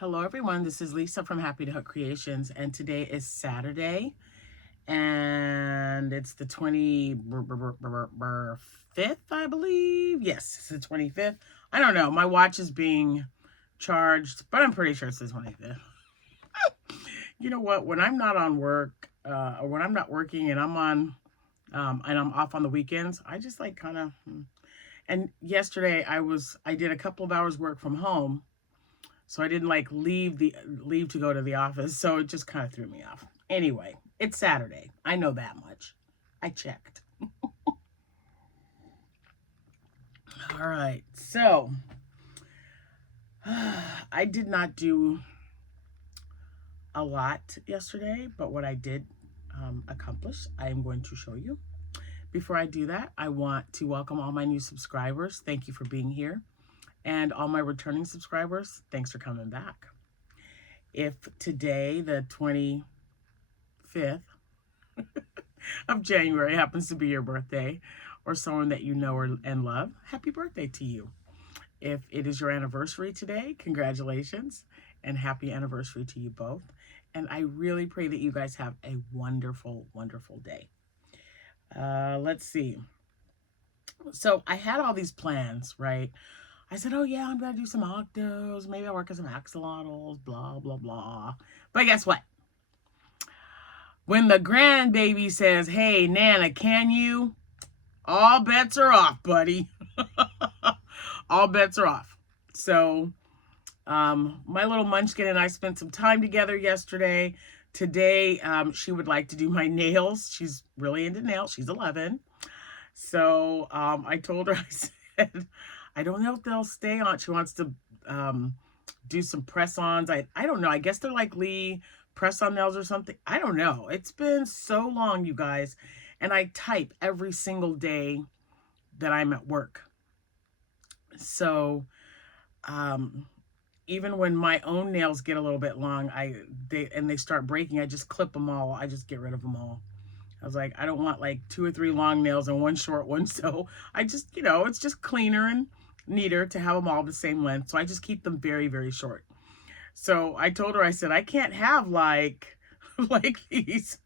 Hello everyone, this is Lisa from Happytohook Creations, and today is Saturday, and it's the 25th, I believe. Yes, it's the 25th. I don't know, my watch is being charged, but I'm pretty sure it's the 25th. You know what, when I'm not on work, or when I'm not working and I'm off on the weekends, I just like kind of, and yesterday I did a couple of hours work from home. So I didn't like leave to go to the office. So it just kind of threw me off. Anyway, it's Saturday. I know that much. I checked. All right. So I did not do a lot yesterday, but what I did accomplish, I am going to show you. Before I do that, I want to welcome all my new subscribers. Thank you for being here. And all my returning subscribers, thanks for coming back. If today, the 25th of January, happens to be your birthday, or someone that you know and love, happy birthday to you. If it is your anniversary today, congratulations, and happy anniversary to you both. And I really pray that you guys have a wonderful, wonderful day. Let's see. So I had all these plans, right? I said, oh yeah, I'm going to do some octos. Maybe I'll work on some axolotls, blah, blah, blah. But guess what? When the grandbaby says, hey, Nana, can you? All bets are off, buddy. All bets are off. So my little munchkin and I spent some time together yesterday. Today, she would like to do my nails. She's really into nails. She's 11. So I told her, I said, I don't know if they'll stay on. She wants to do some press-ons. I don't know. I guess they're like Lee press-on nails or something. I don't know. It's been so long, you guys. And I type every single day that I'm at work. So even when my own nails get a little bit long, they start breaking, I just clip them all. I just get rid of them all. I was like, I don't want like 2 or 3 long nails and 1 short one. So I just, it's just cleaner and neater to have them all the same length. So I just keep them very, very short. So I told her, I said, I can't have like these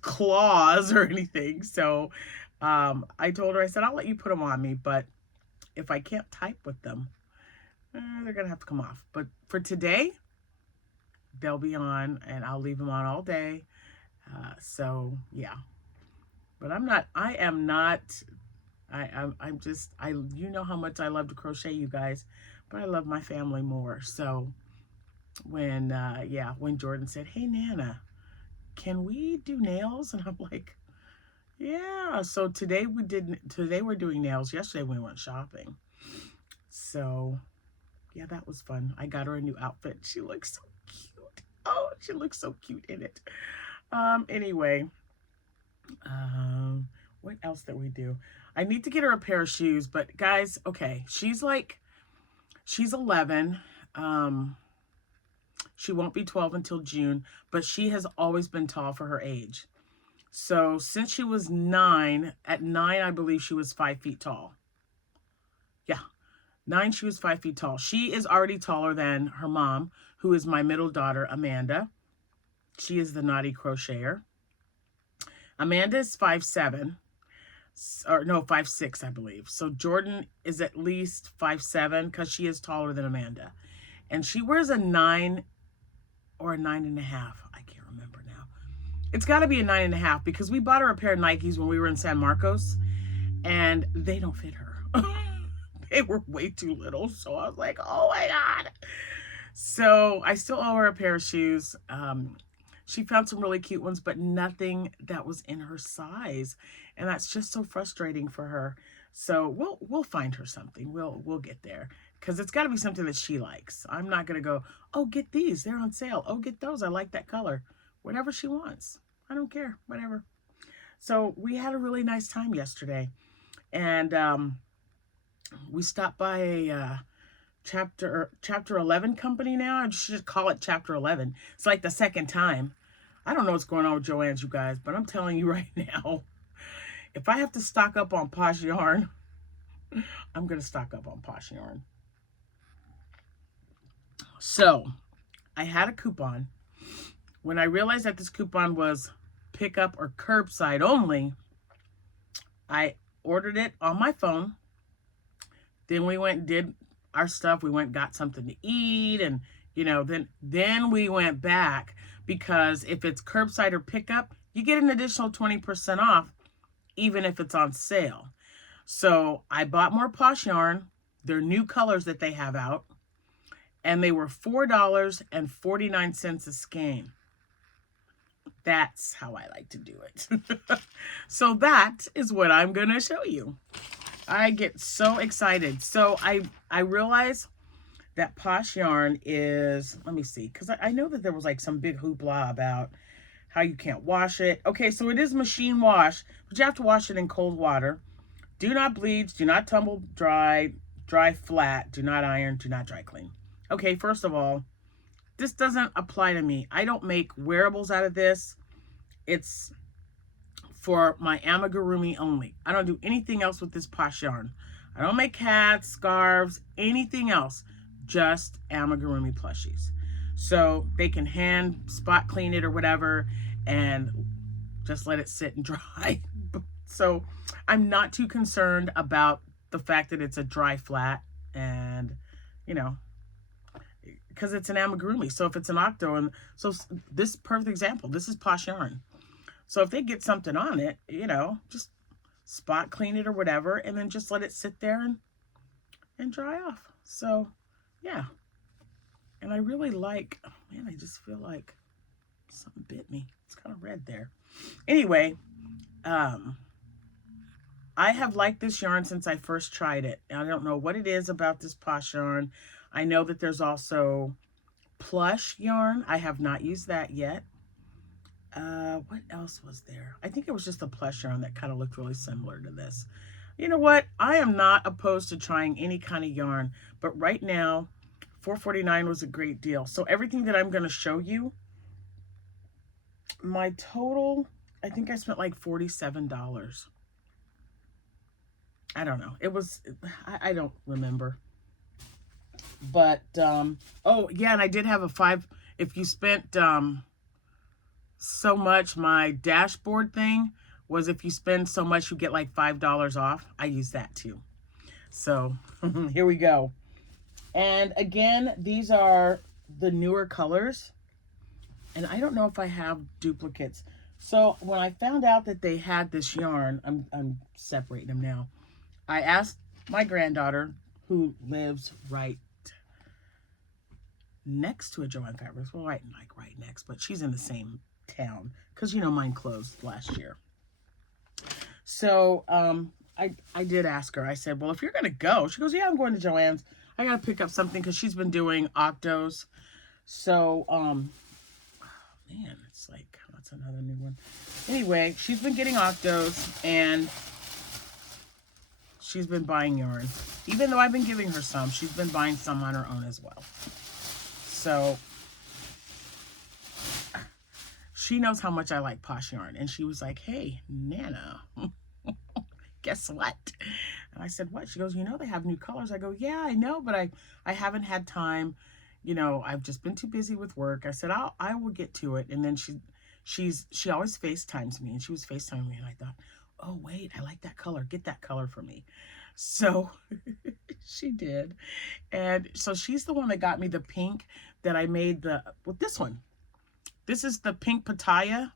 claws or anything. So I told her, I said, I'll let you put them on me, but if I can't type with them, they're going to have to come off. But for today, they'll be on, and I'll leave them on all day. So yeah, but I'm just, you know how much I love to crochet, you guys, but I love my family more. So when Jordan said, hey, Nana, can we do nails? And I'm like, yeah. So today we're doing nails. Yesterday we went shopping. So yeah, that was fun. I got her a new outfit. She looks so cute. Oh, she looks so cute in it. Anyway, what else did we do? I need to get her a pair of shoes, but guys, okay, she's 11. She won't be 12 until June, but she has always been tall for her age. So since she was 9, at 9, I believe she was 5 feet tall. Yeah, 9, she was 5 feet tall. She is already taller than her mom, who is my middle daughter, Amanda. She is the naughty crocheter. Amanda is 5'7", or no, 5'6", I believe. So Jordan is at least 5'7", because she is taller than Amanda. And she wears a 9 or a 9.5. I can't remember now. It's got to be a 9.5, because we bought her a pair of Nikes when we were in San Marcos, and they don't fit her. They were way too little. So I was like, oh my God. So I still owe her a pair of shoes. She found some really cute ones, but nothing that was in her size. And that's just so frustrating for her. So we'll find her something. We'll get there, because it's got to be something that she likes. I'm not going to go, oh, get these. They're on sale. Oh, get those. I like that color. Whatever she wants. I don't care. Whatever. So we had a really nice time yesterday. And we stopped by a chapter 11 company now. I should call it chapter 11. It's like the second time. I don't know what's going on with JoAnns, you guys, but I'm telling you right now, if I have to stock up on Posh Yarn, I'm going to stock up on Posh Yarn. So I had a coupon. When I realized that this coupon was pickup or curbside only, I ordered it on my phone. Then we went and did our stuff. We went and got something to eat, and then we went back, because if it's curbside or pickup, you get an additional 20% off even if it's on sale. So I bought more Posh yarn, their new colors that they have out, and they were $4.49 a skein. That's how I like to do it. So that is what I'm going to show you. I get so excited. So I realize that Posh yarn is, let me see, because I know that there was like some big hoopla about how you can't wash it. Okay, so it is machine wash, but you have to wash it in cold water. Do not bleach, do not tumble dry, dry flat, do not iron, do not dry clean. Okay, first of all, this doesn't apply to me. I don't make wearables out of this. It's for my amigurumi only. I don't do anything else with this Posh yarn. I don't make hats, scarves, anything else. Just amigurumi plushies. So they can hand spot clean it or whatever and just let it sit and dry. So I'm not too concerned about the fact that it's a dry flat, and because it's an amigurumi. So if it's an octo, and so this perfect example, this is Posh yarn. So if they get something on it, just spot clean it or whatever, and then just let it sit there and dry off. So yeah. And I really like, oh man, I just feel like something bit me. It's kind of red there. Anyway, I have liked this yarn since I first tried it. I don't know what it is about this Posh yarn. I know that there's also plush yarn. I have not used that yet. What else was there? I think it was just the plush yarn that kind of looked really similar to this. You know what? I am not opposed to trying any kind of yarn, but right now, $4.49 was a great deal. So everything that I'm going to show you, my total, I think I spent like $47. I don't know. It was, I don't remember. But, oh yeah, and I did have a if you spent so much, my dashboard thing was if you spend so much, you get like $5 off. I use that too. So here we go. And again, these are the newer colors. And I don't know if I have duplicates. So when I found out that they had this yarn, I'm separating them now. I asked my granddaughter, who lives right next to a JoAnns Fabrics. Well, right next, but she's in the same town because mine closed last year. So I did ask her. I said, well, if you're gonna go, she goes, yeah, I'm going to JoAnns. I gotta pick up something because she's been doing octos. So man, it's like, that's another new one. Anyway, she's been getting octos and she's been buying yarn. Even though I've been giving her some, she's been buying some on her own as well. So she knows how much I like Posh yarn. And she was like, hey, Nana, guess what? And I said, what? She goes, they have new colors. I go, yeah, I know, but I haven't had time. I've just been too busy with work. I said, I will get to it. And then she always FaceTimes me, and she was FaceTiming me, and I thought, oh, wait, I like that color. Get that color for me. So she did. And so she's the one that got me the pink that I made with this one. This is the pink pitaya.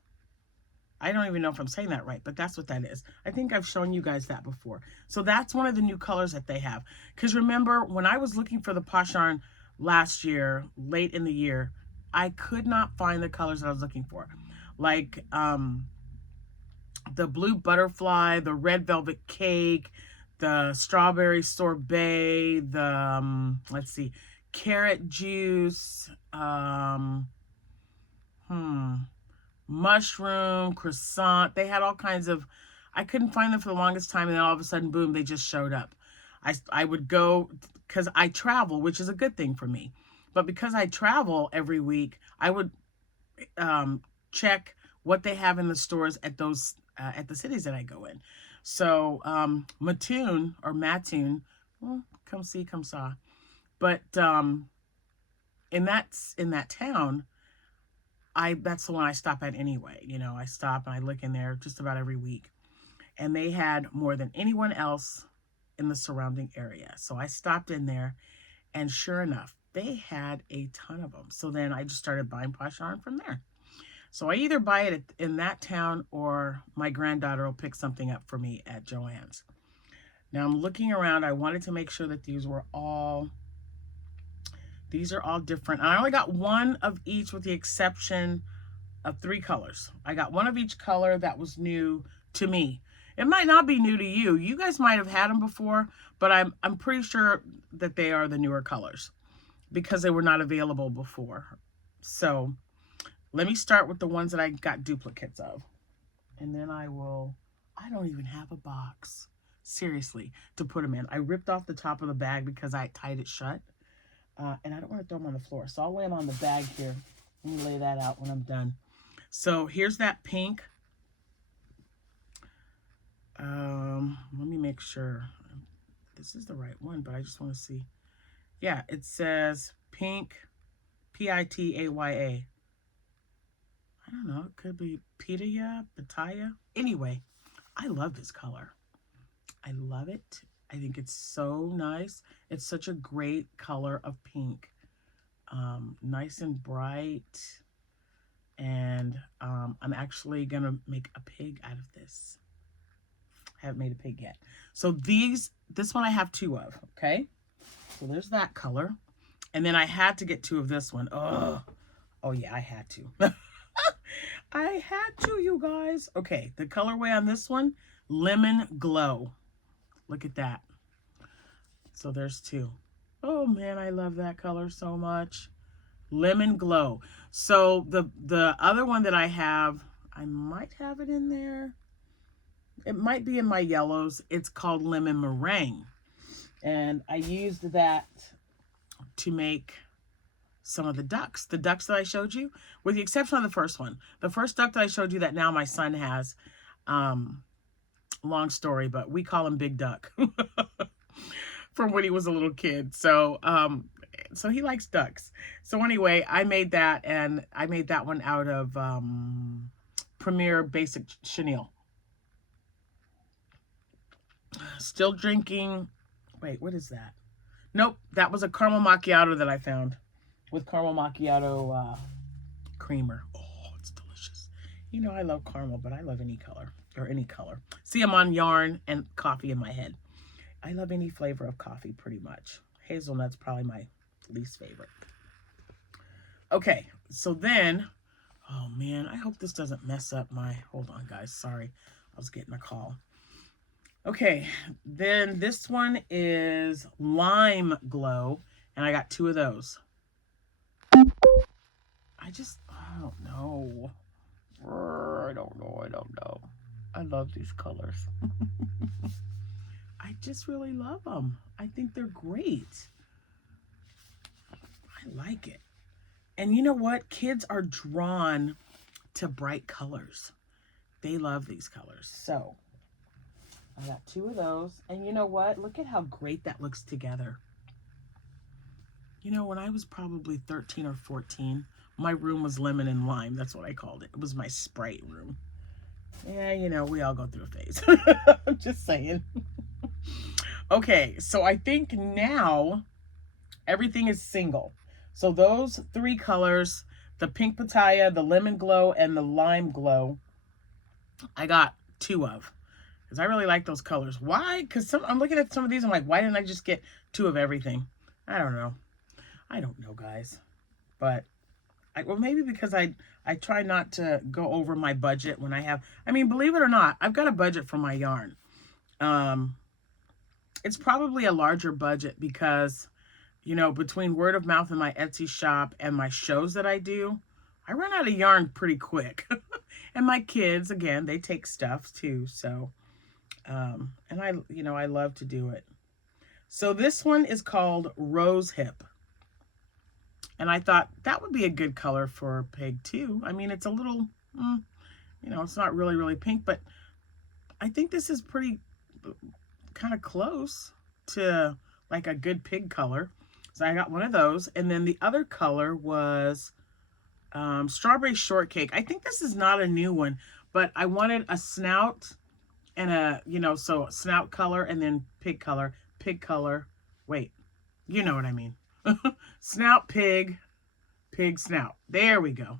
I don't even know if I'm saying that right, but that's what that is. I think I've shown you guys that before. So that's one of the new colors that they have. Because remember, when I was looking for the Posh yarn last year, late in the year, I could not find the colors that I was looking for. Like the blue butterfly, the red velvet cake, the strawberry sorbet, the, let's see, carrot juice, mushroom, croissant. They had all kinds of, I couldn't find them for the longest time, and then all of a sudden, boom, they just showed up. I would go, because I travel, which is a good thing for me. But because I travel every week, I would check what they have in the stores at those at the cities that I go in. So Mattoon, well, come see, come saw. But in that town, that's the one I stop at anyway. You know, I stop and I look in there just about every week. And they had more than anyone else in the surrounding area. So I stopped in there, and sure enough, they had a ton of them. So then I just started buying posh yarn from there. So I either buy it in that town, or my granddaughter will pick something up for me at JoAnns. Now I'm looking around. I wanted to make sure that these are all different. And I only got one of each with the exception of 3 colors. I got one of each color that was new to me. It might not be new to you. You guys might have had them before, but I'm pretty sure that they are the newer colors because they were not available before. So let me start with the ones that I got duplicates of. And then I don't even have a box, seriously, to put them in. I ripped off the top of the bag because I tied it shut. And I don't want to throw them on the floor. So I'll lay them on the bag here. Let me lay that out when I'm done. So here's that pink. Let me make sure this is the right one, but I just want to see. Yeah, it says pink, Pitaya. I don't know. It could be Pitaya. Anyway, I love this color. I love it. I think it's so nice. It's such a great color of pink. Nice and bright. And I'm actually going to make a pig out of this. I haven't made a pig yet. So this one I have 2 of, okay? So there's that color. And then I had to get 2 of this one. Oh yeah, I had to. I had to, you guys. Okay, the colorway on this one, Lemon Glow. Look at that. So there's 2. Oh man, I love that color so much. Lemon Glow. So the other one that I have, I might have it in there. It might be in my yellows. It's called Lemon Meringue. And I used that to make some of the ducks. The ducks that I showed you, with the exception of the first one. The first duck that I showed you that now my son has, long story, but we call him Big Duck from when he was a little kid. So so he likes ducks. So anyway, I made that, and I made that one out of Premier Basic Chenille. Still drinking. Wait, what is that? Nope, that was a caramel macchiato that I found with caramel macchiato creamer. Oh, it's delicious. You know I love caramel, but I love any color, or any color. See, I'm on yarn and coffee in my head. I love any flavor of coffee pretty much. Hazelnut's probably my least favorite. Okay, so then, oh man, I hope this doesn't mess up my, hold on guys, sorry. I was getting a call. Okay, then this one is Lime Glow, and I got 2 of those. I don't know. I don't know. I love these colors. I just really love them. I think they're great. I like it. And you know what? Kids are drawn to bright colors. They love these colors. So I got 2 of those. And you know what? Look at how great that looks together. You know, when I was probably 13 or 14, my room was lemon and lime. That's what I called it. It was my Sprite room. Yeah, you know, we all go through a phase. I'm just saying. Okay, so I think now everything is single. So those 3 colors, the pink pitaya, the lemon glow, and the lime glow, I got 2 of. Because I really like those colors. Why? Because I'm looking at some of these, I'm like, why didn't I just get 2 of everything? I don't know. I don't know, guys. But, well, maybe because I try not to go over my budget when I have, I mean, believe it or not, I've got a budget for my yarn. It's probably a larger budget because, you know, between word of mouth and my Etsy shop and my shows that I do, I run out of yarn pretty quick. And my kids, again, they take stuff too. So, and I love to do it. So this one is called Rose Hip. And I thought that would be a good color for a pig too. I mean, it's a little, you know, it's not really, really pink, but I think this is pretty kind of close to like a good pig color. So I got one of those. And then the other color was Strawberry Shortcake. I think this is not a new one, but I wanted a snout and a, you know, so snout color and then pig color. Wait, you know what I mean. Snout, pig, pig, snout. There we go.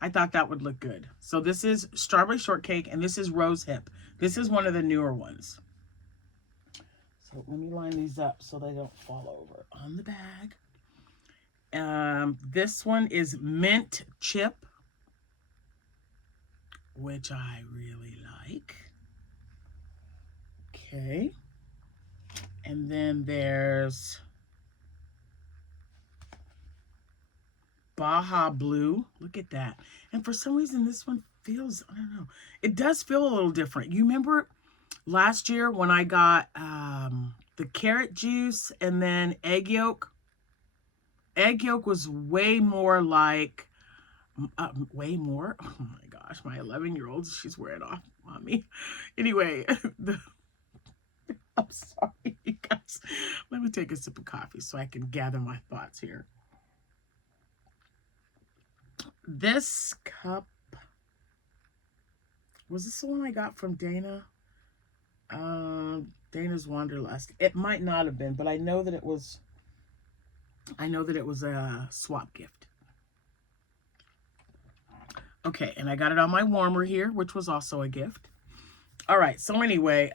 I thought that would look good. So this is Strawberry Shortcake and this is Rose Hip. This is one of the newer ones. So let me line these up so they don't fall over on the bag. This one is Mint Chip, which I really like. Okay. And then there's Baja Blue. Look at that. And for some reason, this one feels, I don't know. It does feel a little different. You remember last year when I got the carrot juice and then egg yolk? Egg yolk was way more like, way more. Oh my gosh, my 11-year-old, she's wearing off on me. Anyway, I'm sorry, you guys. Let me take a sip of coffee so I can gather my thoughts here. This cup, was this the one I got from Dana? Dana's Wanderlust. It might not have been, but I know that it was a swap gift. Okay, and I got it on my warmer here, which was also a gift. All right, so anyway,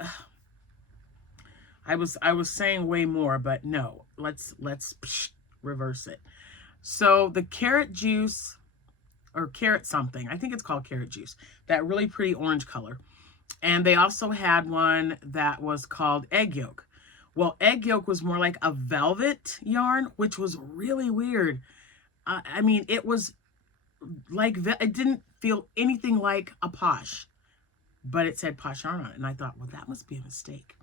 I was saying way more, but no, let's reverse it. So the carrot juice, or carrot something, I think it's called carrot juice, that really pretty orange color. And they also had one that was called egg yolk. Well, egg yolk was more like a velvet yarn, which was really weird. I mean, it was like, it didn't feel anything like a Posh, but it said Posh yarn on it. And I thought, well, that must be a mistake.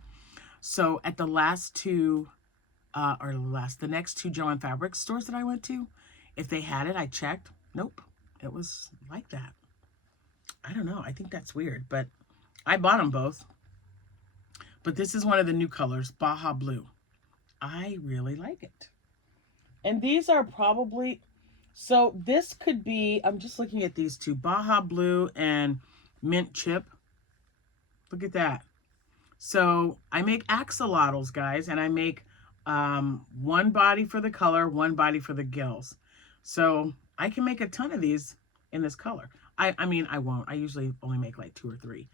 So at the last two, the next two JoAnns fabric stores that I went to, if they had it, I checked. Nope, it was like that. I don't know. I think that's weird, but I bought them both. But this is one of the new colors, Baja Blue. I really like it. And these are probably, so this could be, I'm just looking at these two, Baja Blue and Mint Chip. Look at that. So I make axolotls, guys, and I make one body for the color, one body for the gills. So I can make a ton of these in this color. I mean, I won't. I usually only make like 2 or 3.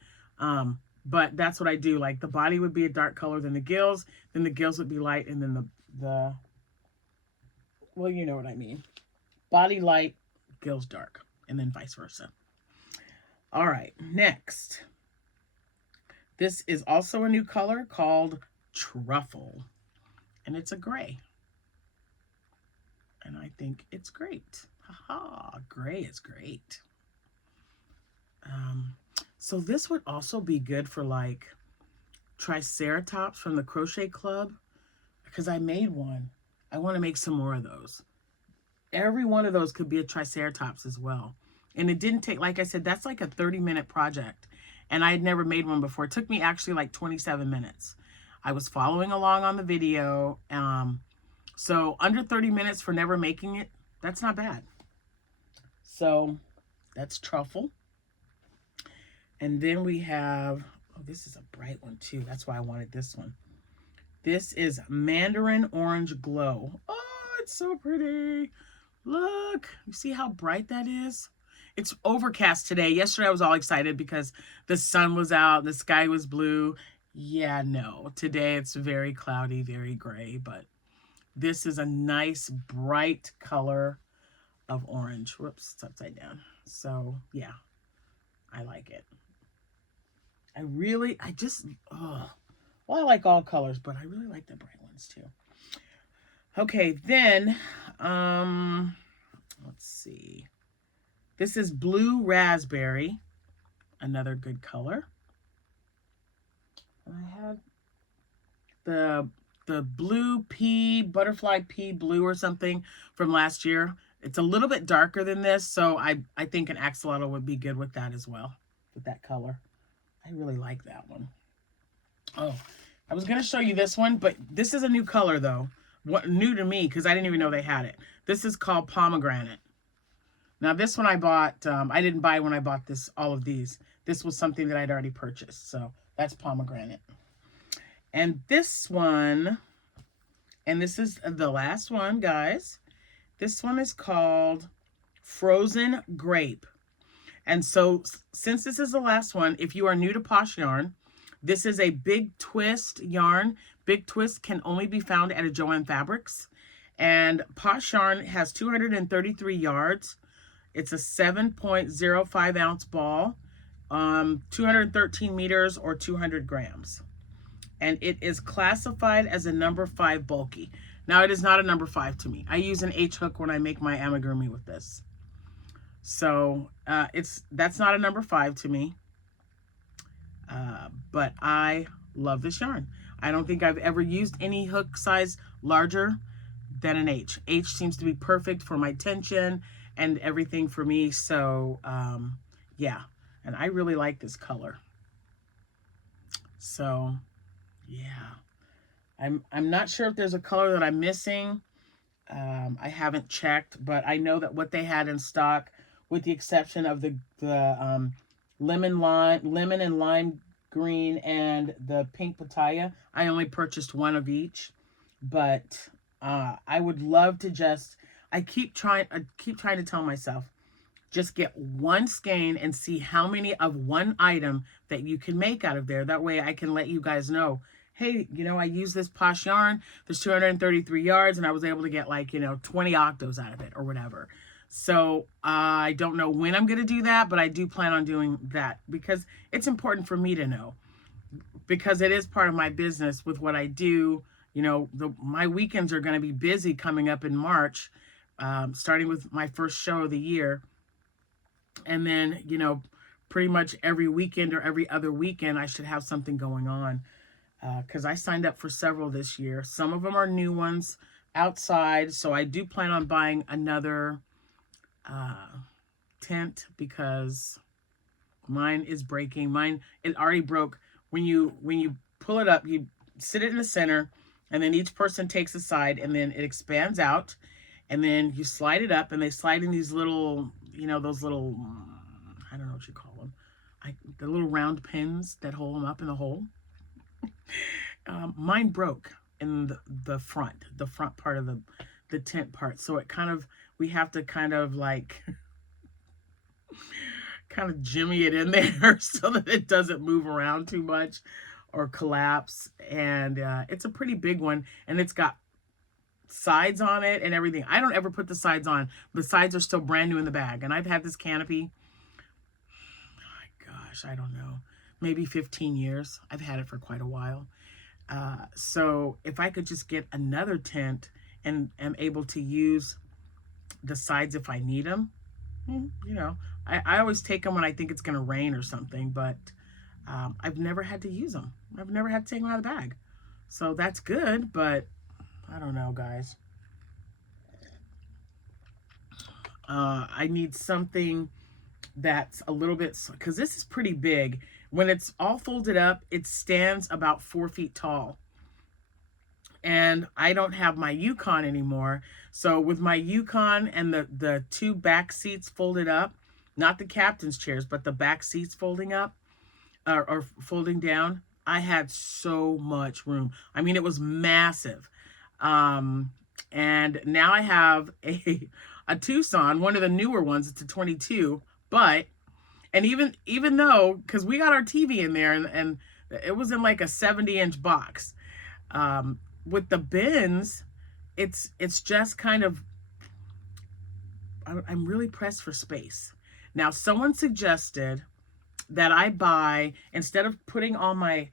But that's what I do. Like the body would be a dark color than the gills would be light, and then the well, you know what I mean. Body light, gills dark, and then vice versa. All right, next. This is also a new color called Truffle, and it's a gray. And I think it's great. Haha, gray is great. So this would also be good for like Triceratops from the Crochet Club, because I made one. I want to make some more of those. Every one of those could be a Triceratops as well. And it didn't take, like I said, that's like a 30-minute project. And I had never made one before. It took me actually like 27 minutes. I was following along on the video. So under 30 minutes for never making it, that's not bad. So that's Truffle. And then we have, oh, this is a bright one too. That's why I wanted this one. This is Mandarin Orange Glow. Oh, it's so pretty. Look, you see how bright that is? It's overcast today. Yesterday I was all excited because the sun was out, the sky was blue. Yeah, no, today it's very cloudy, very gray, but this is a nice bright color of orange. Whoops, it's upside down. So yeah, I like it. Well, I like all colors, but I really like the bright ones too. Okay, then, let's see. This is Blue Raspberry, another good color. And I had the blue pea, butterfly pea blue or something from last year. It's a little bit darker than this, so I think an axolotl would be good with that as well, with that color. I really like that one. Oh, I was going to show you this one, but this is a new color though. what new to me because I didn't even know they had it. This is called pomegranate. Now this one I bought, I didn't buy when I bought this, all of these. This was something that I'd already purchased. So that's pomegranate. And this one, and this is the last one, guys. This one is called Frozen Grape. And so since this is the last one, if you are new to Posh Yarn, this is a big twist yarn. Big twist can only be found at a JoAnns Fabrics. And Posh Yarn has 233 yards. It's a 7.05 ounce ball, 213 meters or 200 grams. And it is classified as a number 5 bulky. Now, it is not a number 5 to me. I use an H hook when I make my amigurumi with this. So that's not a number 5 to me. But I love this yarn. I don't think I've ever used any hook size larger than an H. H seems to be perfect for my tension and everything for me. So yeah, and I really like this color. So yeah, I'm not sure if there's a color that I'm missing. I haven't checked, but I know that what they had in stock, with the exception of the lemon and lime green and the pink pitaya, I only purchased one of each. But I would love to just, I keep trying to tell myself, just get one skein and see how many of one item that you can make out of there. That way I can let you guys know, hey, you know, I use this Posh yarn. There's 233 yards and I was able to get like, you know, 20 octos out of it or whatever. So I don't know when I'm going to do that, but I do plan on doing that because it's important for me to know, because it is part of my business with what I do. You know, my weekends are going to be busy coming up in March, starting with my first show of the year. And then, you know, pretty much every weekend or every other weekend, I should have something going on. Because I signed up for several this year. Some of them are new ones outside. So I do plan on buying another tent because mine is breaking. Mine, it already broke. When you pull it up, you sit it in the center, and then each person takes a side, and then it expands out, and then you slide it up, and they slide in these little, you know, those little, I don't know what you call them, the little round pins that hold them up in the hole. Mine broke in the front part of the tent part, so it kind of, we have to kind of like kind of jimmy it in there so that it doesn't move around too much or collapse. And it's a pretty big one, and it's got sides on it and everything. I don't ever put the sides on. The sides are still brand new in the bag, and I've had this canopy, oh my gosh, I don't know, maybe 15 years. I've had it for quite a while. So if I could just get another tent and am able to use the sides if I need them, you know, I always take them when I think it's going to rain or something, but I've never had to use them. I've never had to take them out of the bag. So that's good, but I don't know, guys. I need something that's a little bit, because this is pretty big. When it's all folded up, it stands about 4 feet tall. And I don't have my Yukon anymore. So with my Yukon and the two back seats folded up, not the captain's chairs, but the back seats folding up or folding down, I had so much room. I mean, it was massive. And now I have a Tucson, one of the newer ones. It's a 22, but, and even though, because we got our TV in there and it was in like a 70-inch box. With the bins, it's just kind of, I'm really pressed for space. Now, someone suggested that I buy, instead of putting all my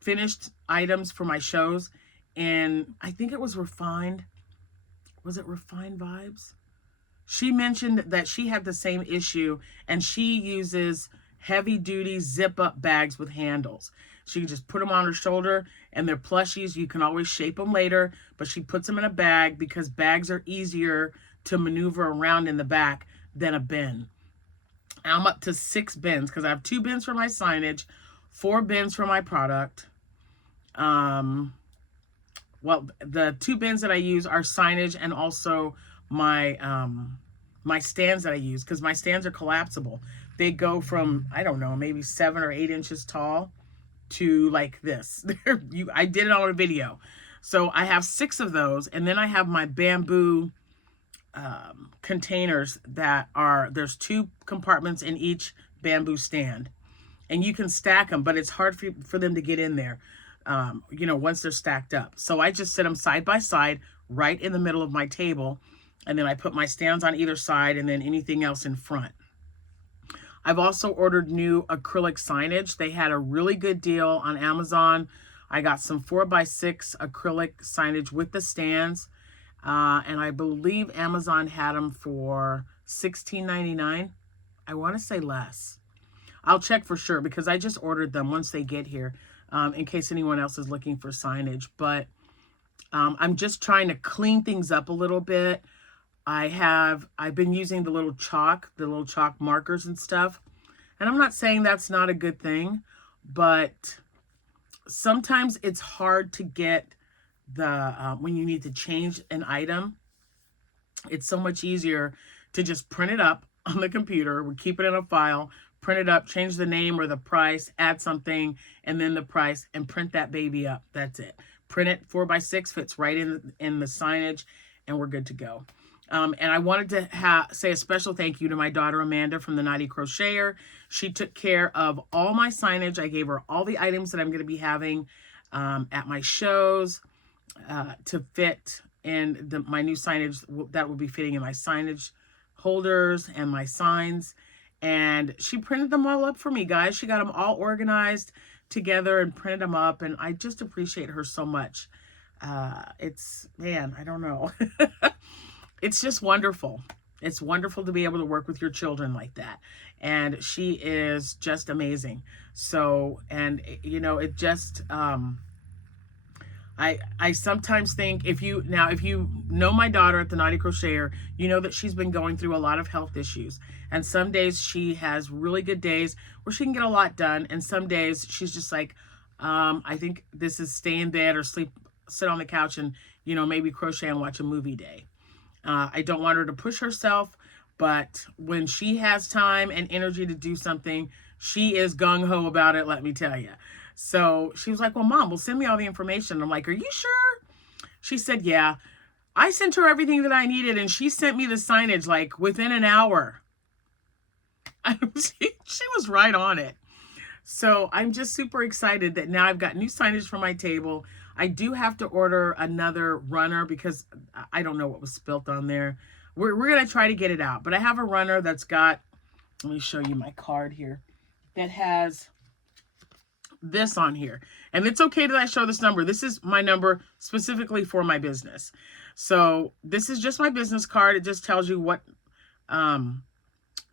finished items for my shows in, I think it was Refined. Was it Refined Vibes? She mentioned that she had the same issue, and she uses heavy-duty zip-up bags with handles. She can just put them on her shoulder, and they're plushies. You can always shape them later, but she puts them in a bag because bags are easier to maneuver around in the back than a bin. I'm up to 6 bins because I have 2 bins for my signage, 4 bins for my product, well, the 2 bins that I use are signage and also my my stands that I use, because my stands are collapsible. They go from, I don't know, maybe 7 or 8 inches tall to like this. I did it on a video. So I have 6 of those, and then I have my bamboo containers that are, there's 2 compartments in each bamboo stand, and you can stack them, but it's hard for them to get in there, you know, once they're stacked up. So I just set them side by side right in the middle of my table, and then I put my stands on either side and then anything else in front. I've also ordered new acrylic signage. They had a really good deal on Amazon. I got some 4x6 acrylic signage with the stands. And I believe Amazon had them for $16.99. I want to say less. I'll check for sure because I just ordered them once they get here, in case anyone else is looking for signage. But I'm just trying to clean things up a little bit. I've been using the little chalk markers and stuff. And I'm not saying that's not a good thing, but sometimes it's hard to get the, when you need to change an item. It's so much easier to just print it up on the computer. We keep it in a file, print it up, change the name or the price, add something, and then the price, and print that baby up. That's it. Print it 4x6, fits right in the signage, and we're good to go. And I wanted to say a special thank you to my daughter Amanda from the Naughty Crocheter. She took care of all my signage. I gave her all the items that I'm going to be having at my shows to fit in my new signage that will be fitting in my signage holders and my signs. And she printed them all up for me, guys. She got them all organized together and printed them up. And I just appreciate her so much. Man, I don't know. It's just wonderful. It's wonderful to be able to work with your children like that. And she is just amazing. So, and you know, it just, I sometimes think if you know my daughter at the Naughty Crocheter, you know that she's been going through a lot of health issues. And some days she has really good days where she can get a lot done. And some days she's just like, I think this is stay in bed or sit on the couch and, you know, maybe crochet and watch a movie day. I don't want her to push herself, but when she has time and energy to do something, she is gung-ho about it, let me tell you. So she was like, well, Mom, well, send me all the information. I'm like, are you sure? She said, yeah. I sent her everything that I needed, and she sent me the signage like within an hour. She was right on it. So I'm just super excited that now I've got new signage for my table. I do have to order another runner because I don't know what was spilt on there. We're going to try to get it out. But I have a runner that's got, let me show you my card here, that has this on here. And it's okay that I show this number. This is my number specifically for my business. So this is just my business card. It just tells you what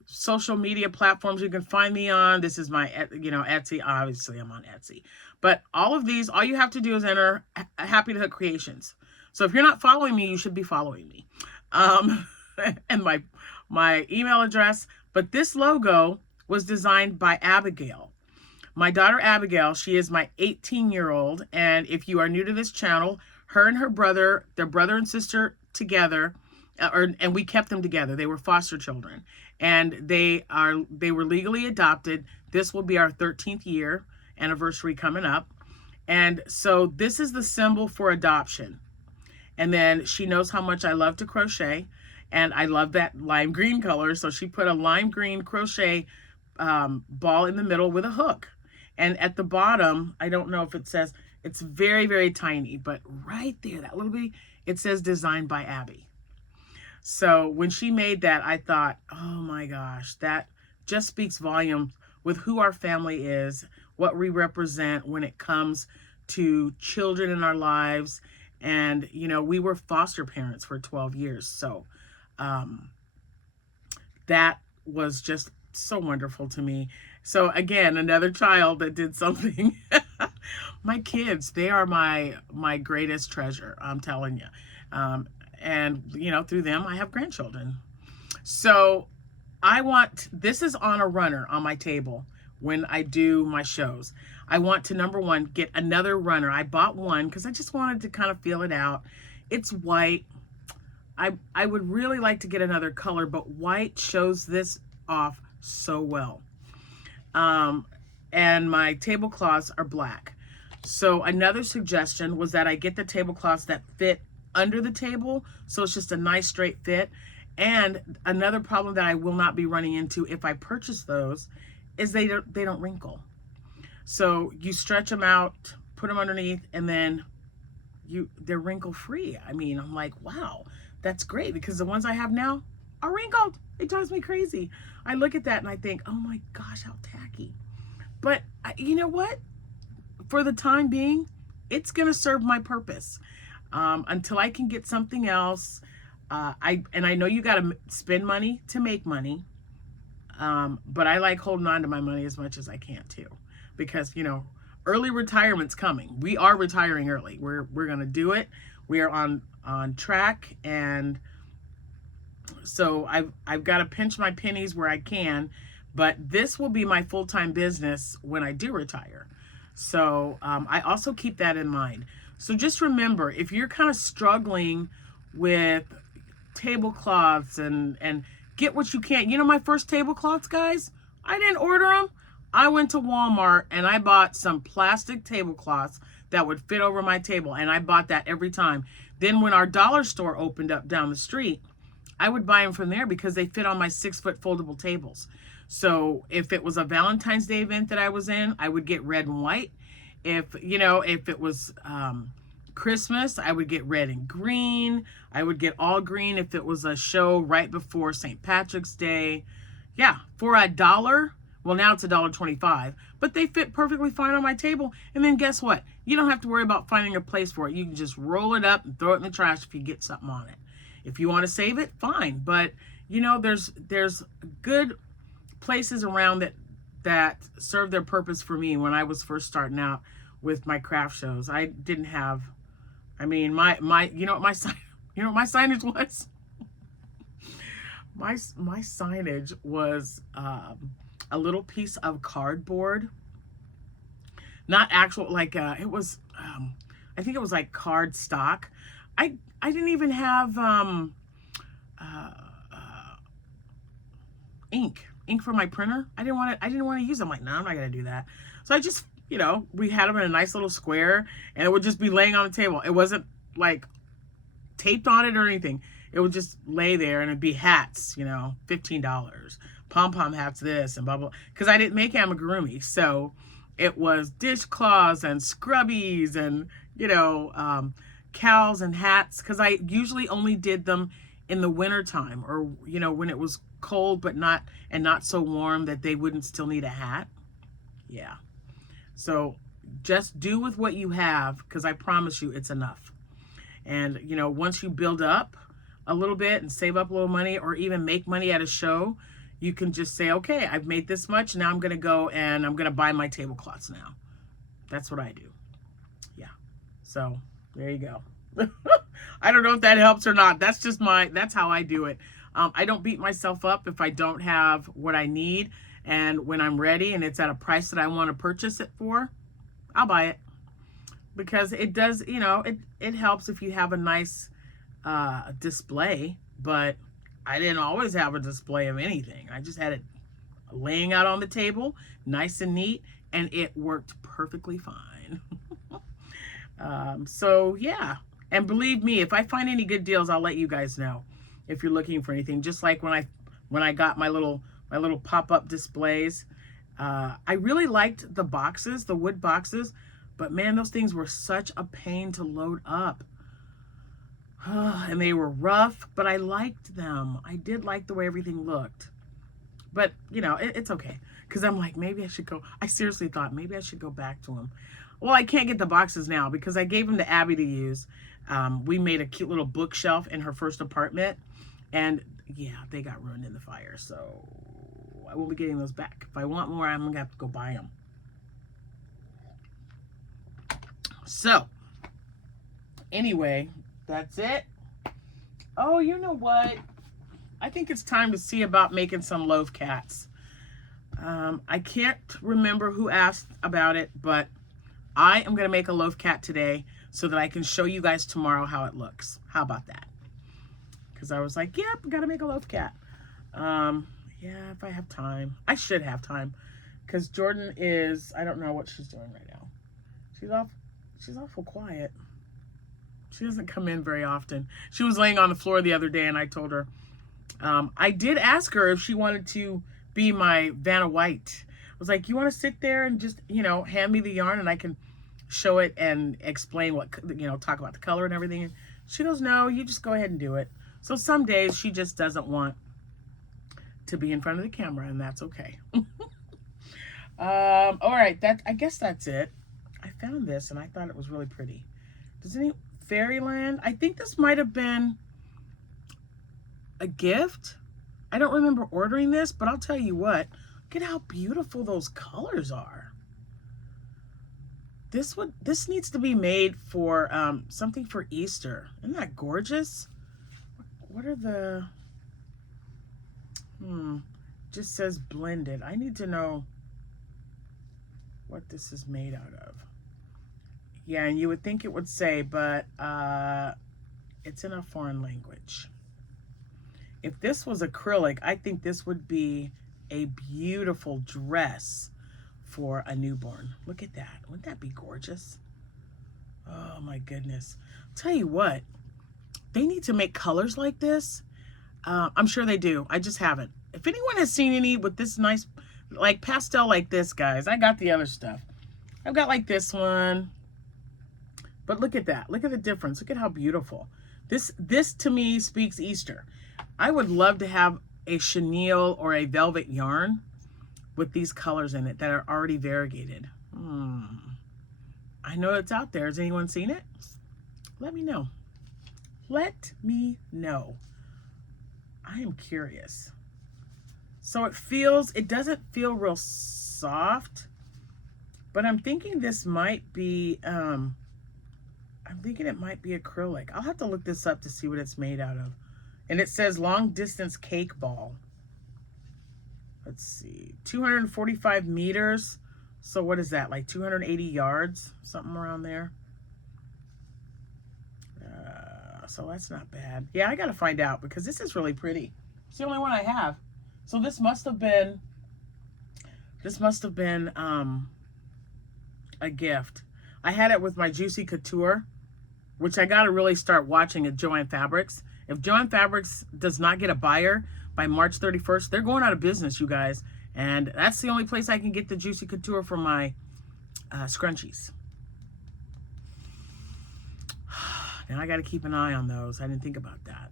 social media platforms you can find me on. This is my, you know, Etsy. Obviously, I'm on Etsy. But all of these, all you have to do is enter Happytohook Creations. So if you're not following me, you should be following me. And my email address. But this logo was designed by Abigail. My daughter Abigail, she is my 18-year-old. And if you are new to this channel, her and her brother, their brother and sister together, and we kept them together. They were foster children. And they were legally adopted. This will be our 13th year anniversary coming up. And so this is the symbol for adoption. And then she knows how much I love to crochet. And I love that lime green color. So she put a lime green crochet ball in the middle with a hook. And at the bottom, I don't know if it says, it's very, very tiny. But right there, that little bit, it says designed by Abby. So when she made that, I thought, oh my gosh, that just speaks volumes with who our family is, what we represent when it comes to children in our lives. And, you know, we were foster parents for 12 years. So that was just so wonderful to me. So again, another child that did something. My kids, they are my greatest treasure, I'm telling you. And, you know, through them, I have grandchildren. So this is on a runner on my table when I do my shows. I want to, number one, get another runner. I bought one because I just wanted to kind of feel it out. It's white. I would really like to get another color, but white shows this off so well. And my tablecloths are black. So another suggestion was that I get the tablecloths that fit under the table, so it's just a nice straight fit. And another problem that I will not be running into if I purchase those is they don't wrinkle. So you stretch them out, put them underneath, and then they're wrinkle free. I mean, I'm like, wow, that's great, because the ones I have now are wrinkled. It drives me crazy. I look at that and I think, oh my gosh, how tacky. But you know what? For the time being, it's going to serve my purpose until I can get something else. I know you got to spend money to make money, but I like holding on to my money as much as I can too, because, you know, early retirement's coming. We are retiring early. We're going to do it. We are on track, and so I've got to pinch my pennies where I can, but this will be my full-time business when I do retire. So I also keep that in mind. So just remember, if you're kind of struggling with tablecloths and get what you can. You know, my first tablecloths, guys, I didn't order them. I went to Walmart and I bought some plastic tablecloths that would fit over my table, and I bought that every time. Then when our dollar store opened up down the street, I would buy them from there because they fit on my 6-foot foldable tables. So if it was a Valentine's Day event that I was in, I would get red and white. If it was Christmas, I would get red and green. I would get all green if it was a show right before St. Patrick's Day. Yeah, for $1. Well, now it's $1.25, but they fit perfectly fine on my table. And then guess what? You don't have to worry about finding a place for it. You can just roll it up and throw it in the trash if you get something on it. If you want to save it, fine. But you know, there's good places around that serve their purpose for me. When I was first starting out with my craft shows, I didn't have, I mean, my you know what my signage was? My signage was a little piece of cardboard, not actual, like it was I think it was like card stock. I didn't even have ink for my printer. I didn't want to use them. I'm like, no, I'm not gonna do that. So I just, you know, we had them in a nice little square, and it would just be laying on the table. It wasn't like taped on it or anything. It would just lay there, and it'd be hats, you know, $15, pom-pom hats, this and blah blah, because I didn't make amigurumi. So it was dishcloths and scrubbies and, you know, cowls and hats, because I usually only did them in the winter time, or, you know, when it was cold but not so warm that they wouldn't still need a hat. Yeah. So just do with what you have, because I promise you it's enough. And, you know, once you build up a little bit and save up a little money, or even make money at a show, you can just say, okay, I've made this much. Now I'm going to go and I'm going to buy my tablecloths now. That's what I do. Yeah. So there you go. I don't know if that helps or not. That's just that's how I do it. I don't beat myself up if I don't have what I need. And when I'm ready and it's at a price that I want to purchase it for, I'll buy it. Because it does, you know, it helps if you have a nice display. But I didn't always have a display of anything. I just had it laying out on the table, nice and neat, and it worked perfectly fine. So yeah. And believe me, if I find any good deals, I'll let you guys know if you're looking for anything. Just like when I got my little pop-up displays. I really liked the boxes, the wood boxes, but man, those things were such a pain to load up. And they were rough, but I liked them. I did like the way everything looked. But, you know, it's okay. Because I'm like, maybe I should go. I seriously thought maybe I should go back to them. Well, I can't get the boxes now because I gave them to Abby to use. We made a cute little bookshelf in her first apartment. And, yeah, they got ruined in the fire. So I will be getting those back. If I want more, I'm going to have to go buy them. So, anyway, that's it. Oh, you know what? I think it's time to see about making some loaf cats. I can't remember who asked about it, but I am going to make a loaf cat today so that I can show you guys tomorrow how it looks. How about that? Because I was like, yep, got to make a loaf cat. Yeah, if I have time. I should have time. Because Jordan is, I don't know what she's doing right now. She's awful quiet. She doesn't come in very often. She was laying on the floor the other day and I told her, I did ask her if she wanted to be my Vanna White. I was like, you want to sit there and just, you know, hand me the yarn and I can show it and explain what, you know, talk about the color and everything. And she goes, no, you just go ahead and do it. So some days she just doesn't want to be in front of the camera, and that's okay. All right, I guess that's it. I found this and I thought it was really pretty. Does any Fairyland? I think this might have been a gift. I don't remember ordering this, but I'll tell you what. Look at how beautiful those colors are. This needs to be made for something for Easter. Isn't that gorgeous? What are the just says blended. I need to know what this is made out of. Yeah, and you would think it would say, but it's in a foreign language. If this was acrylic, I think this would be a beautiful dress for a newborn. Look at that. Wouldn't that be gorgeous? Oh my goodness. I'll tell you what, they need to make colors like this. I'm sure they do. I just haven't. If anyone has seen any with this nice, like pastel like this, guys, I got the other stuff. I've got like this one. But look at that. Look at the difference. Look at how beautiful. This to me speaks Easter. I would love to have a chenille or a velvet yarn with these colors in it that are already variegated. I know it's out there. Has anyone seen it? Let me know. Let me know. I am curious. So it doesn't feel real soft, but I'm thinking this might be, I'm thinking it might be acrylic. I'll have to look this up to see what it's made out of. And it says long distance cake ball. Let's see, 245 meters. So what is that, like 280 yards? Something around there. So that's not bad. Yeah, I gotta find out because this is really pretty. It's the only one I have. So this must have been a gift. I had it with my Juicy Couture, which I gotta really start watching at JoAnns Fabrics. If JoAnns Fabrics does not get a buyer by March 31st, they're going out of business, you guys. And that's the only place I can get the Juicy Couture for my scrunchies. Now I got to keep an eye on those. I didn't think about that.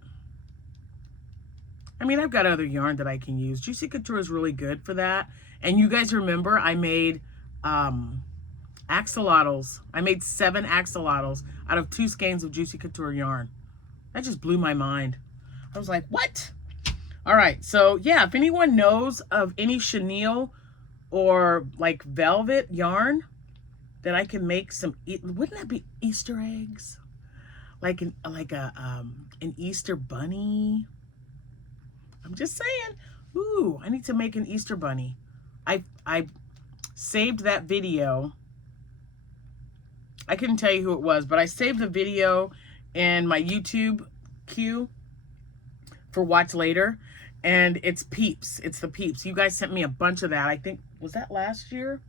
I mean, I've got other yarn that I can use. Juicy Couture is really good for that. And you guys remember I made axolotls. I made 7 axolotls out of 2 skeins of Juicy Couture yarn. That just blew my mind. I was like, what? All right, so yeah, if anyone knows of any chenille or like velvet yarn that I can make some, wouldn't that be Easter eggs? Like an Easter bunny. I'm just saying. Ooh, I need to make an Easter bunny. I saved that video. I couldn't tell you who it was, but I saved the video in my YouTube queue for watch later, and it's Peeps. It's the Peeps. You guys sent me a bunch of that. I think, was that last year?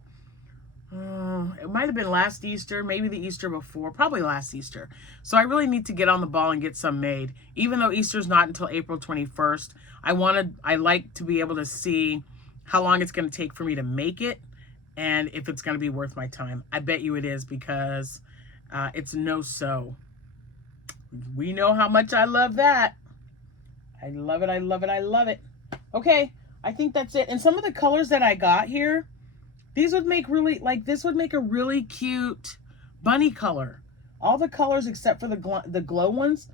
It might have been last Easter, maybe the Easter before, probably last Easter. So I really need to get on the ball and get some made. Even though Easter's not until April 21st, I like to be able to see how long it's going to take for me to make it and if it's going to be worth my time. I bet you it is because it's no-sew. We know how much I love that. I love it, I love it, I love it. Okay, I think that's it. And some of the colors that I got here, these would make really, like this would make a really cute bunny color. All the colors except for the glow ones.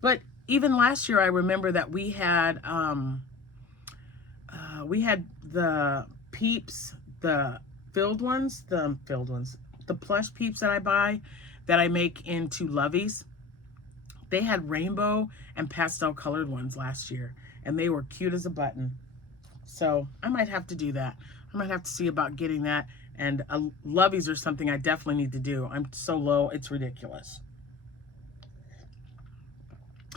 But even last year, I remember that we had the Peeps, the plush Peeps that I buy, that I make into loveys. They had rainbow and pastel colored ones last year, and they were cute as a button. So I might have to do that. I might have to see about getting that. And loveys are something I definitely need to do. I'm so low, it's ridiculous.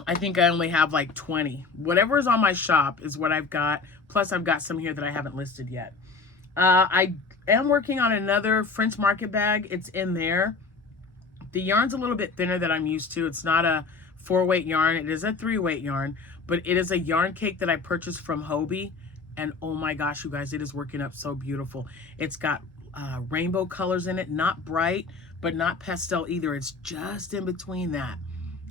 I think I only have like 20. Whatever is on my shop is what I've got. Plus I've got some here that I haven't listed yet. I am working on another French market bag. It's in there. The yarn's a little bit thinner than I'm used to. It's not a 4-weight yarn. It is a 3-weight yarn, but it is a yarn cake that I purchased from Hobie. And oh my gosh, you guys, it is working up so beautiful. It's got rainbow colors in it, not bright, but not pastel either. It's just in between that.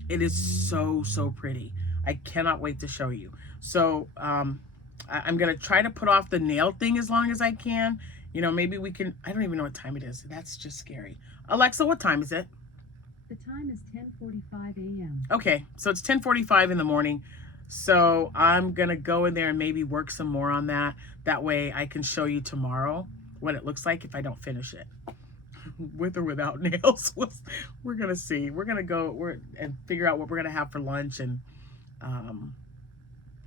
It is so, so pretty. I cannot wait to show you. So I'm going to try to put off the nail thing as long as I can. You know, maybe we can, I don't even know what time it is. That's just scary. Alexa, what time is it? The time is 10:45 a.m. Okay, so it's 10:45 in the morning. So I'm going to go in there and maybe work some more on that. That way I can show you tomorrow what it looks like if I don't finish it. With or without nails. We're going to see. We're going to go and figure out what we're going to have for lunch and,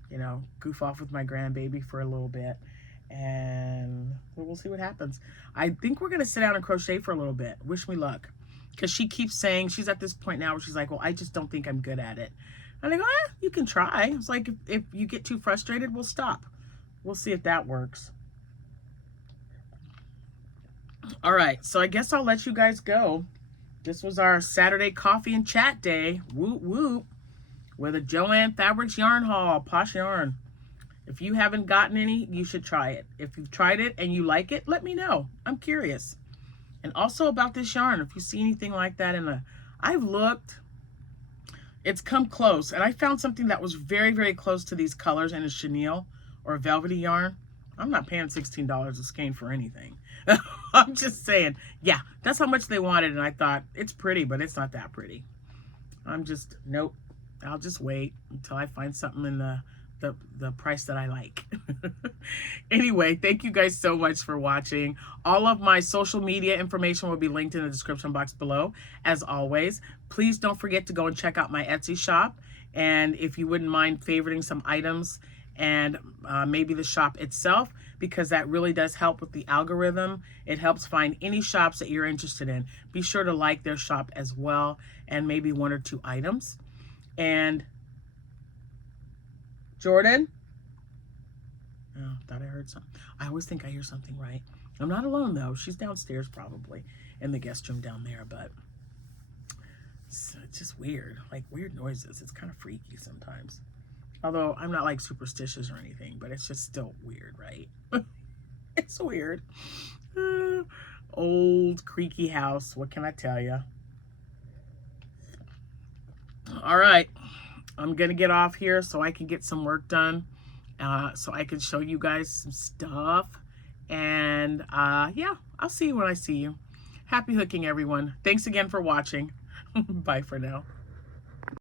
you know, goof off with my grandbaby for a little bit. And we'll see what happens. I think we're going to sit down and crochet for a little bit. Wish me luck. Because she keeps saying, she's at this point now where she's like, well, I just don't think I'm good at it. And I go, you can try. It's like, if you get too frustrated, we'll stop. We'll see if that works. All right, so I guess I'll let you guys go. This was our Saturday coffee and chat day. Whoop, whoop. With a JoAnns Fabrics yarn haul, Posh Yarn. If you haven't gotten any, you should try it. If you've tried it and you like it, let me know. I'm curious. And also about this yarn, if you see anything like that I've looked, it's come close. And I found something that was very, very close to these colors in a chenille or a velvety yarn. I'm not paying $16 a skein for anything. I'm just saying, yeah, that's how much they wanted. And I thought, it's pretty, but it's not that pretty. Nope. I'll just wait until I find something in the price that I like. Anyway, thank you guys so much for watching. All of my social media information will be linked in the description box below. As always, please don't forget to go and check out my Etsy shop. And if you wouldn't mind favoriting some items and maybe the shop itself, because that really does help with the algorithm. It helps find any shops that you're interested in. Be sure to like their shop as well, and maybe 1 or 2 items. And Jordan? Oh, thought I heard something. I always think I hear something, right? I'm not alone, though. She's downstairs probably in the guest room down there, but it's just weird. Like, weird noises. It's kind of freaky sometimes. Although, I'm not, like, superstitious or anything, but it's just still weird, right? It's weird. Old, creaky house. What can I tell you? All right. I'm going to get off here so I can get some work done, so I can show you guys some stuff. And yeah, I'll see you when I see you. Happy hooking, everyone. Thanks again for watching. Bye for now.